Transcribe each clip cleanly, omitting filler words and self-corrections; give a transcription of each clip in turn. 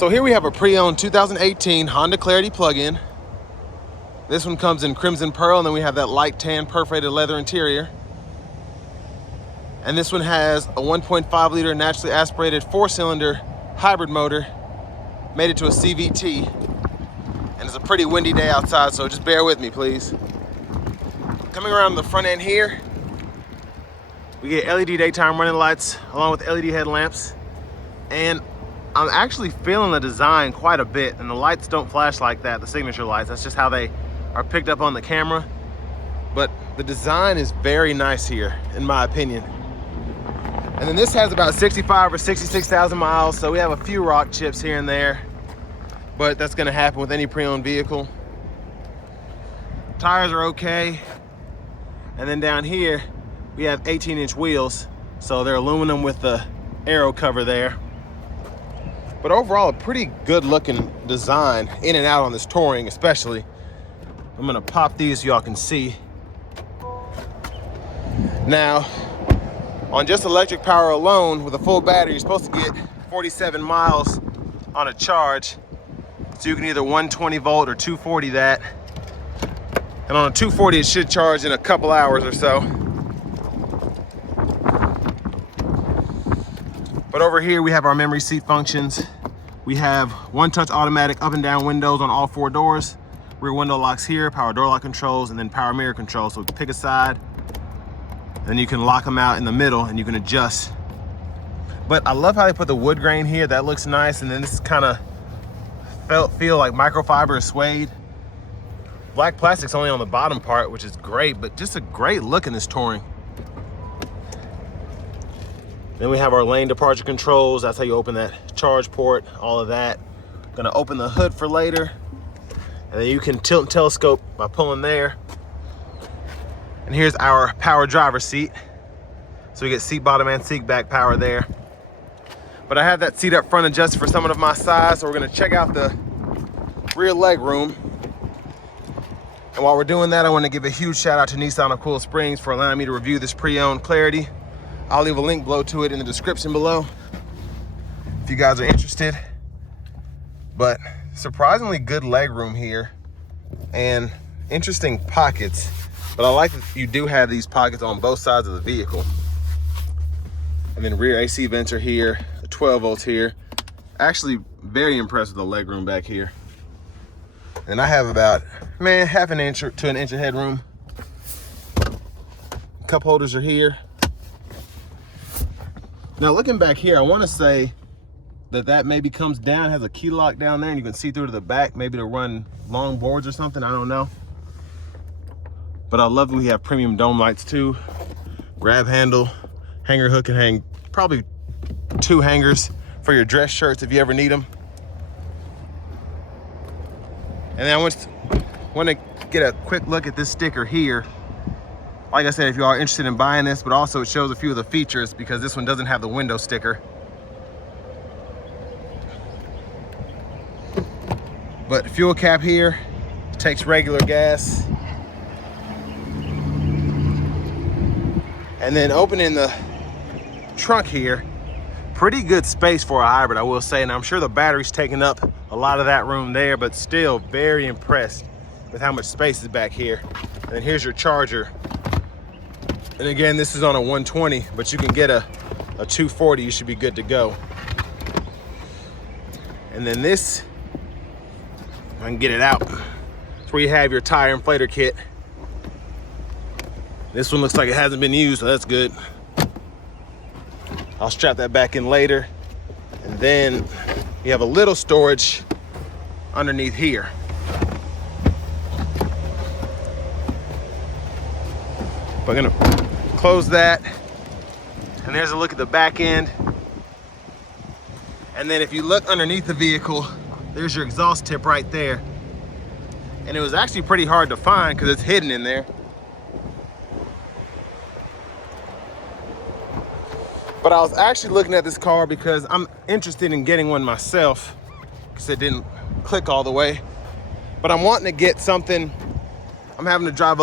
So here we have a pre-owned 2018 Honda Clarity plug-in. This one comes in crimson pearl, and then we have that light tan perforated leather interior. And this one has a 1.5 liter naturally aspirated 4-cylinder hybrid motor, made it to a CVT. And it's a pretty windy day outside, so just bear with me, please. Coming around the front end here, we get LED daytime running lights along with LED headlamps. And I'm actually feeling the design quite a bit, and the lights don't flash like that, the signature lights. That's just how they are picked up on the camera. But the design is very nice here, in my opinion. And then this has about 65 or 66,000 miles, so we have a few rock chips here and there, but that's gonna happen with any pre-owned vehicle. Tires are okay. And then down here, we have 18-inch wheels, so they're aluminum with the aero cover there. But overall, a pretty good looking design in and out on this Touring especially. I'm gonna pop these so y'all can see. Now, on just electric power alone, with a full battery, you're supposed to get 47 miles on a charge. So you can either 120 volt or 240 that. And on a 240, it should charge in a couple hours or so. But over here, we have our memory seat functions. We have one-touch automatic up and down windows on all 4 doors. Rear window locks here, power door lock controls, and then power mirror controls. So pick a side, then you can lock them out in the middle and you can adjust. But I love how they put the wood grain here. That looks nice. And then this kind of feel like microfiber or suede. Black plastic's only on the bottom part, which is great, but just a great look in this Touring. Then we have our lane departure controls. That's how you open that charge port, all of that. Gonna open the hood for later. And then you can tilt and telescope by pulling there. And here's our power driver's seat. So we get seat bottom and seat back power there. But I have that seat up front adjusted for someone of my size, so we're gonna check out the rear leg room. And while we're doing that, I wanna give a huge shout out to Nissan of Cool Springs for allowing me to review this pre-owned Clarity. I'll leave a link below to it in the description below if you guys are interested. But surprisingly good leg room here and interesting pockets. But I like that you do have these pockets on both sides of the vehicle. And then rear AC vents are here, the 12 volts here. Actually very impressed with the leg room back here. And I have about, half an inch to an inch of headroom. Cup holders are here. Now looking back here, I want to say that maybe comes down, has a key lock down there, and you can see through to the back, maybe to run long boards or something, I don't know. But I love that we have premium dome lights too. Grab handle, hanger hook, and hang probably 2 hangers for your dress shirts if you ever need them. And then I want to get a quick look at this sticker here. Like I said, if you are interested in buying this, but also it shows a few of the features because this one doesn't have the window sticker. But fuel cap here, takes regular gas. And then opening the trunk here, pretty good space for a hybrid, I will say. And I'm sure the battery's taking up a lot of that room there, but still very impressed with how much space is back here. And then here's your charger. And again, this is on a 120, but you can get a 240, you should be good to go. And then this, I can get it out. It's where you have your tire inflator kit. This one looks like it hasn't been used, so that's good. I'll strap that back in later. And then you have a little storage underneath here. But I'm gonna close that, and there's a look at the back end. And then if you look underneath the vehicle, there's your exhaust tip right there. And it was actually pretty hard to find because it's hidden in there. But I was actually looking at this car because I'm interested in getting one myself because it didn't click all the way. But I'm wanting to get something. I'm having to drive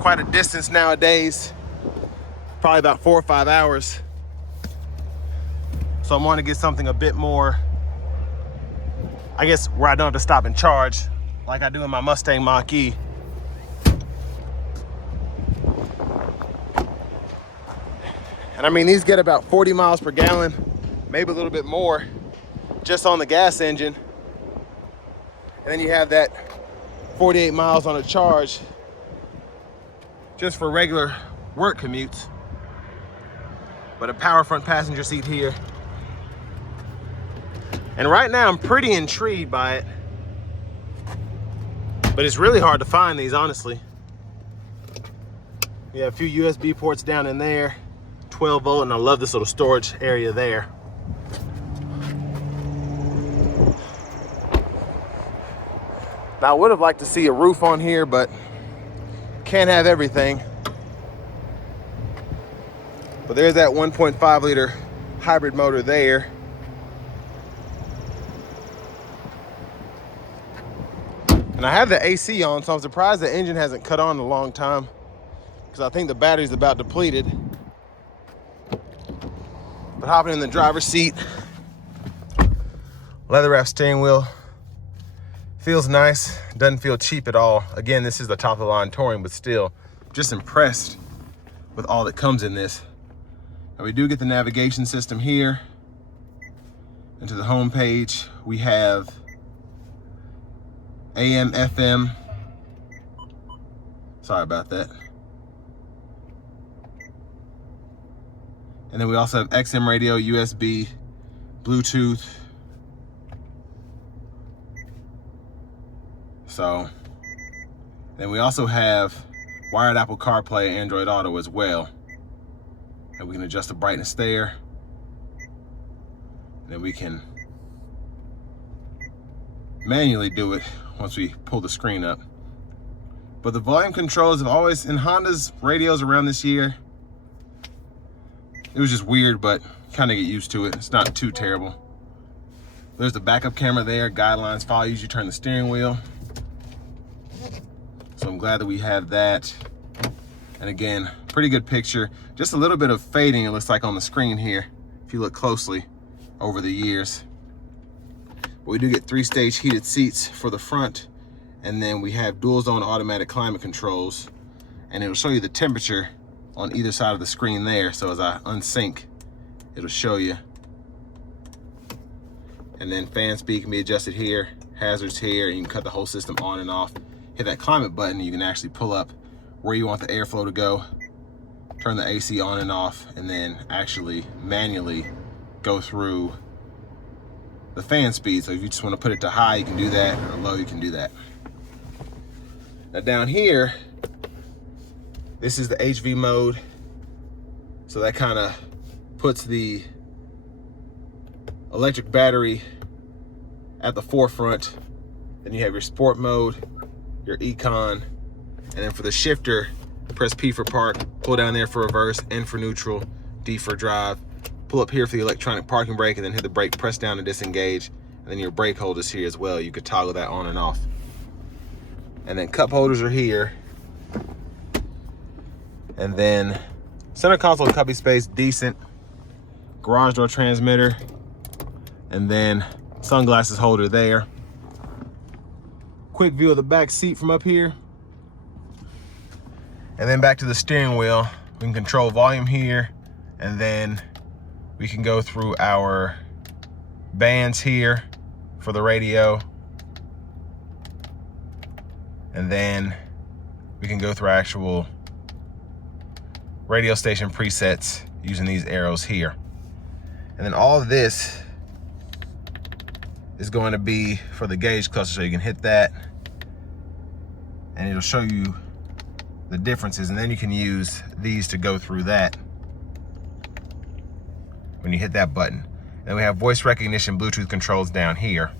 quite a distance nowadays, probably about 4 or 5 hours. So I want to get something a bit more I guess where I don't have to stop and charge like I do in my Mustang Mach-E. And I mean, these get about 40 miles per gallon, maybe a little bit more, just on the gas engine. And then you have that 48 miles on a charge just for regular work commutes. But a power front passenger seat here. And right now I'm pretty intrigued by it, but it's really hard to find these, honestly. We have a few USB ports down in there, 12 volt, and I love this little storage area there. Now I would have liked to see a roof on here, but can't have everything. But there's that 1.5 liter hybrid motor there. And I have the AC on, so I'm surprised the engine hasn't cut on in a long time, because I think the battery's about depleted. But hopping in the driver's seat, leather wrap steering wheel, feels nice, doesn't feel cheap at all. Again, this is the top of the line Touring, but still, just impressed with all that comes in this. And we do get the navigation system here. And to the home page, we have AM, FM. Sorry about that. And then we also have XM radio, USB, Bluetooth. So, then we also have wired Apple CarPlay, Android Auto as well. And we can adjust the brightness there. And then we can manually do it once we pull the screen up. But the volume controls have always, in Honda's radios around this year, it was just weird, but kind of get used to it. It's not too terrible. There's the backup camera there, guidelines, follow you as you turn the steering wheel. So I'm glad that we have that. And again, pretty good picture. Just a little bit of fading, it looks like, on the screen here, if you look closely over the years. But we do get 3-stage heated seats for the front, and then we have dual zone automatic climate controls, and it'll show you the temperature on either side of the screen there. So as I unsync, it'll show you. And then fan speed can be adjusted here, hazards here, and you can cut the whole system on and off. Hit that climate button, and you can actually pull up where you want the airflow to go, turn the AC on and off, and then actually manually go through the fan speed. So if you just want to put it to high, you can do that, or low, you can do that. Now down here, this is the HV mode. So that kind of puts the electric battery at the forefront. Then you have your sport mode, your econ, and then for the shifter, press P for park, pull down there for reverse, N for neutral, D for drive. Pull up here for the electronic parking brake, and then hit the brake, press down to disengage. And then your brake holders here as well. You could toggle that on and off. And then cup holders are here. And then center console cubby space, decent. Garage door transmitter. And then sunglasses holder there. Quick view of the back seat from up here. And then back to the steering wheel. We can control volume here, and then we can go through our bands here for the radio. And then we can go through our actual radio station presets using these arrows here. And then all of this is going to be for the gauge cluster, so you can hit that and it'll show you the differences, and then you can use these to go through that when you hit that button. Then we have voice recognition, Bluetooth controls down here.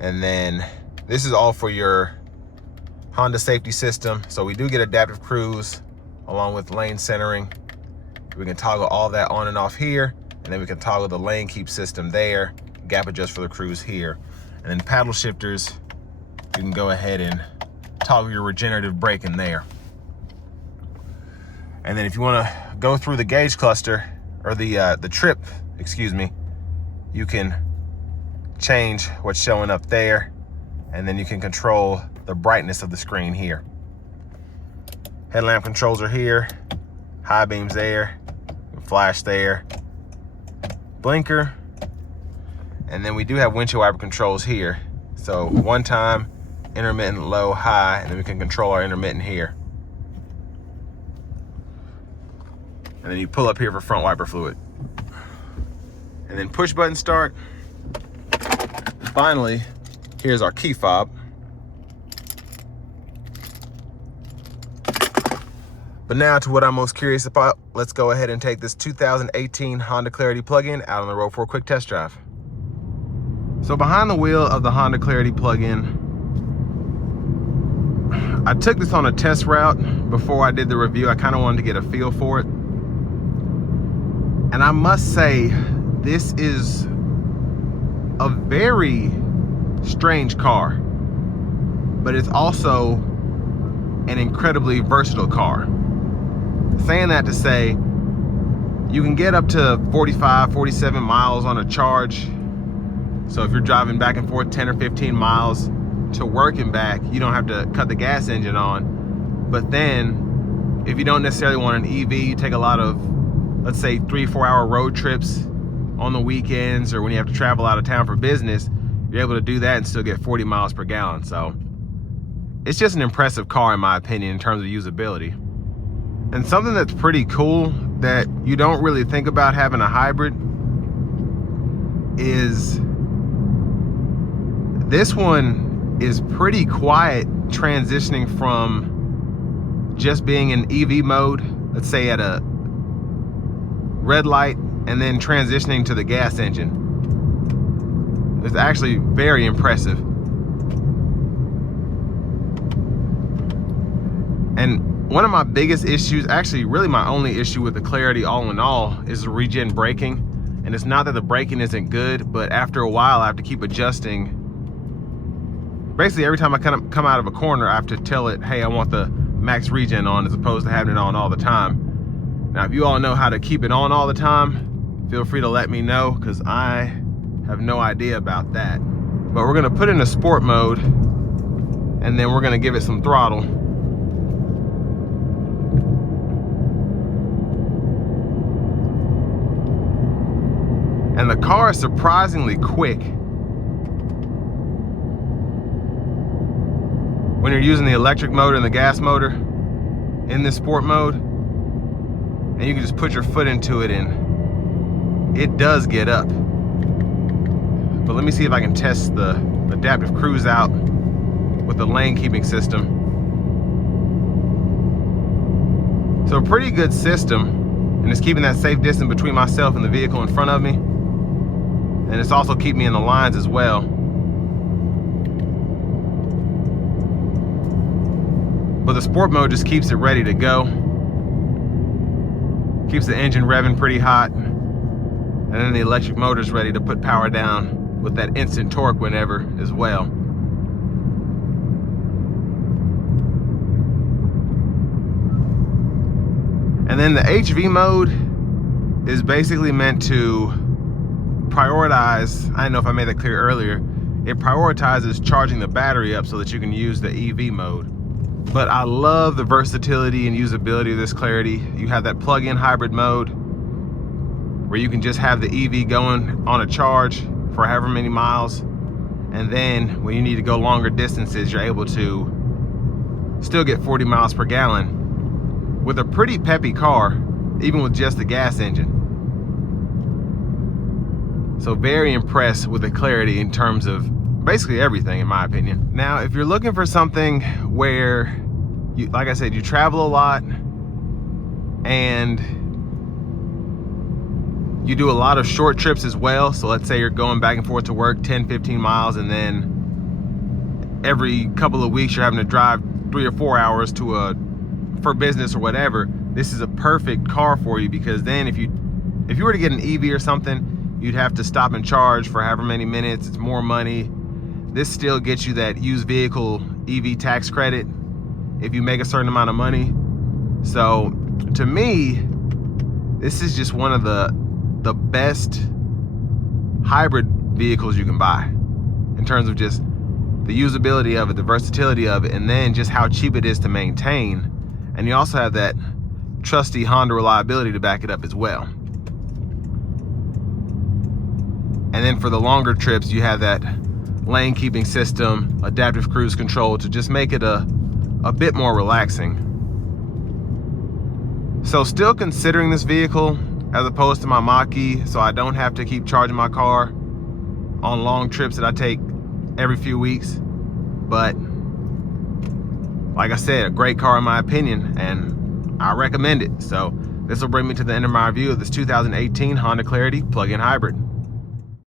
And then this is all for your Honda safety system. So we do get adaptive cruise along with lane centering. We can toggle all that on and off here, and then we can toggle the lane keep system there, gap adjust for the cruise here. And then paddle shifters, you can go ahead and toggle your regenerative braking there. And then if you want to go through the gauge cluster, or the trip, excuse me, you can change what's showing up there, and then you can control the brightness of the screen here. Headlamp controls are here, high beams there, flash there, blinker, and then we do have windshield wiper controls here. So one time, intermittent, low, high, and then we can control our intermittent here. And then you pull up here for front wiper fluid. And then push button start. Finally, here's our key fob. But now to what I'm most curious about. Let's go ahead and take this 2018 Honda Clarity plug-in out on the road for a quick test drive. So behind the wheel of the Honda Clarity plug-in, I took this on a test route before I did the review. I kind of wanted to get a feel for it. And I must say, this is a very strange car, but it's also an incredibly versatile car. Saying that to say, you can get up to 45, 47 miles on a charge. So if you're driving back and forth 10 or 15 miles to work and back, you don't have to cut the gas engine on. But then if you don't necessarily want an EV, you take a lot of, let's say 3-4 hour road trips on the weekends, or when you have to travel out of town for business, you're able to do that and still get 40 miles per gallon. So it's just an impressive car in my opinion in terms of usability. And something that's pretty cool that you don't really think about having a hybrid is this one is pretty quiet transitioning from just being in EV mode, let's say at a red light, and then transitioning to the gas engine. It's actually very impressive. And one of my biggest issues, actually really my only issue with the Clarity all in all, is the regen braking. And it's not that the braking isn't good, but after a while I have to keep adjusting. Basically every time I come out of a corner, I have to tell it, hey, I want the max regen on, as opposed to having it on all the time. Now, if you all know how to keep it on all the time, feel free to let me know, because I have no idea about that. But we're gonna put it in a sport mode, and then we're gonna give it some throttle. And the car is surprisingly quick. When you're using the electric motor and the gas motor in this sport mode, and you can just put your foot into it and it does get up. But let me see if I can test the adaptive cruise out with the lane keeping system. So a pretty good system, and it's keeping that safe distance between myself and the vehicle in front of me. And it's also keeping me in the lines as well. But the sport mode just keeps it ready to go. Keeps the engine revving pretty hot. And then the electric motor's ready to put power down with that instant torque whenever as well. And then the HV mode is basically meant to prioritize, I don't know if I made that clear earlier, it prioritizes charging the battery up so that you can use the EV mode. But I love the versatility and usability of this Clarity. You have that plug-in hybrid mode where you can just have the EV going on a charge for however many miles. And then when you need to go longer distances, you're able to still get 40 miles per gallon with a pretty peppy car, even with just the gas engine. So very impressed with the Clarity in terms of basically everything, in my opinion. Now, if you're looking for something where, you, like I said, you travel a lot and you do a lot of short trips as well. So let's say you're going back and forth to work 10, 15 miles, and then every couple of weeks you're having to drive 3 or 4 hours to for business or whatever. This is a perfect car for you, because then if you were to get an EV or something, you'd have to stop and charge for however many minutes. It's more money. This still gets you that used vehicle EV tax credit if you make a certain amount of money. So to me, this is just one of the best hybrid vehicles you can buy in terms of just the usability of it, the versatility of it, and then just how cheap it is to maintain. And you also have that trusty Honda reliability to back it up as well. And then for the longer trips, you have that lane keeping system, adaptive cruise control to just make it a bit more relaxing. So still considering this vehicle as opposed to my Mach-E, so I don't have to keep charging my car on long trips that I take every few weeks. But like I said, a great car in my opinion, and I recommend it. So this will bring me to the end of my review of this 2018 Honda Clarity plug-in hybrid.